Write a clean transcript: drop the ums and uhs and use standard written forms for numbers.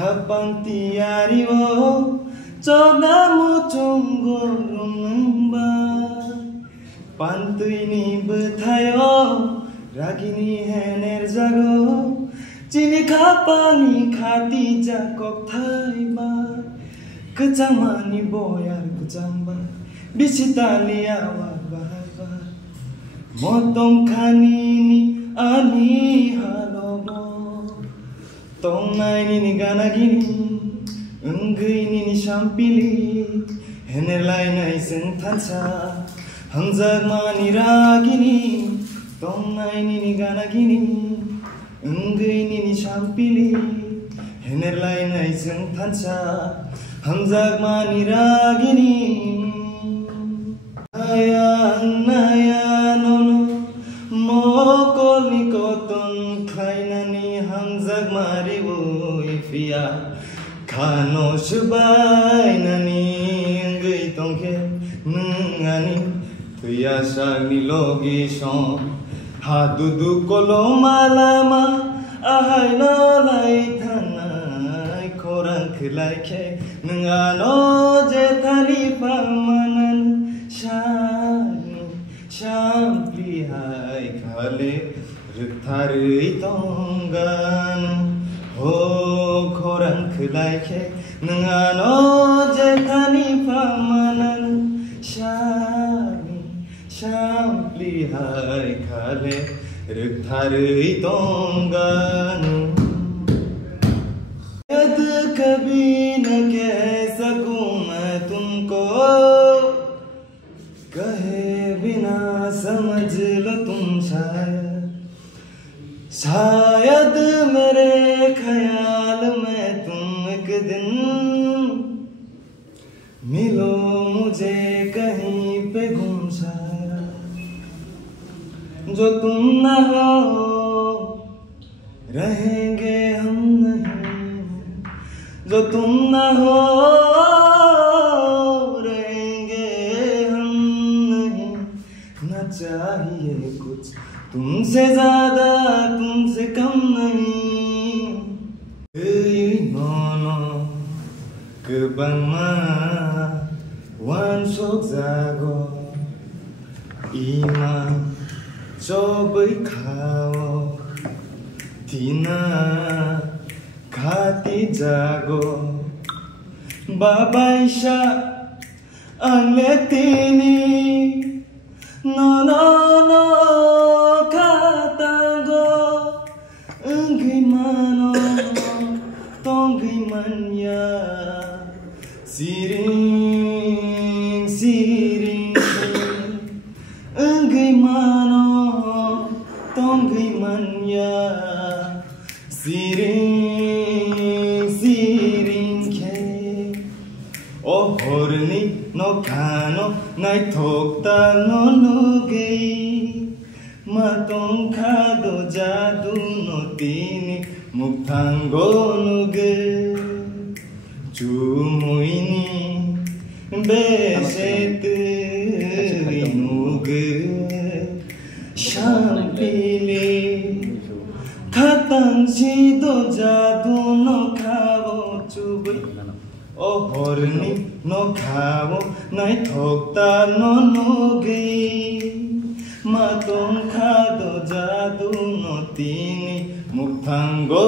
habang tiariwo cogamu cunggo rumba pantui ni bethayo ragini hener jago cini kapangi khati jakok thaiba kecamani boyar kecamba bisitali awak bahaba motong kanini ani halobo tongnai nini gana gini enggei nini sampili hener lainai seng tansa hangjak mani ragini tongnai nini gana gini enggei nini sampili hener lainai seng tansa hangjak mani ragini ayang naya nono mokol ni koton khainani hangjak mari uifia kano subai nani enggei tongke nungani tuya sagni logi son hadudu kolo malama ahai no lai thanai korang khlai ke nungano je thari pamanan shani shampli hai khale rthari tongan ho korang khlai ke nungano je thari pamanan shani shampli hai khale rthari tongan यद कभी न कह सकूं मैं तुमको कहे बिना समझ लो तुम शायद मेरे ख्याल में तुम एक दिन मिलो मुझे कहीं पे गुम जो तुम न हो रहेंगे हम नहीं जो तुम न हो रहेंगे हम नहीं न चाहिए कुछ तुमसे ज्यादा तुमसे कम नहीं nono kebangma wan sok zago ima cobai khao tina khati jago babaisha angletini no no no katago ngimano tongimanya siring siring ngimano tongimanya siring siring ke oh horni no kano nai thokta no nugei matong khado jadu no tini muktango nuge chumuini beset nuge shampili khatang sido jadu no khavo chubai oh horni no khavo nai thokta no nugei matong khado jadu no tini muktango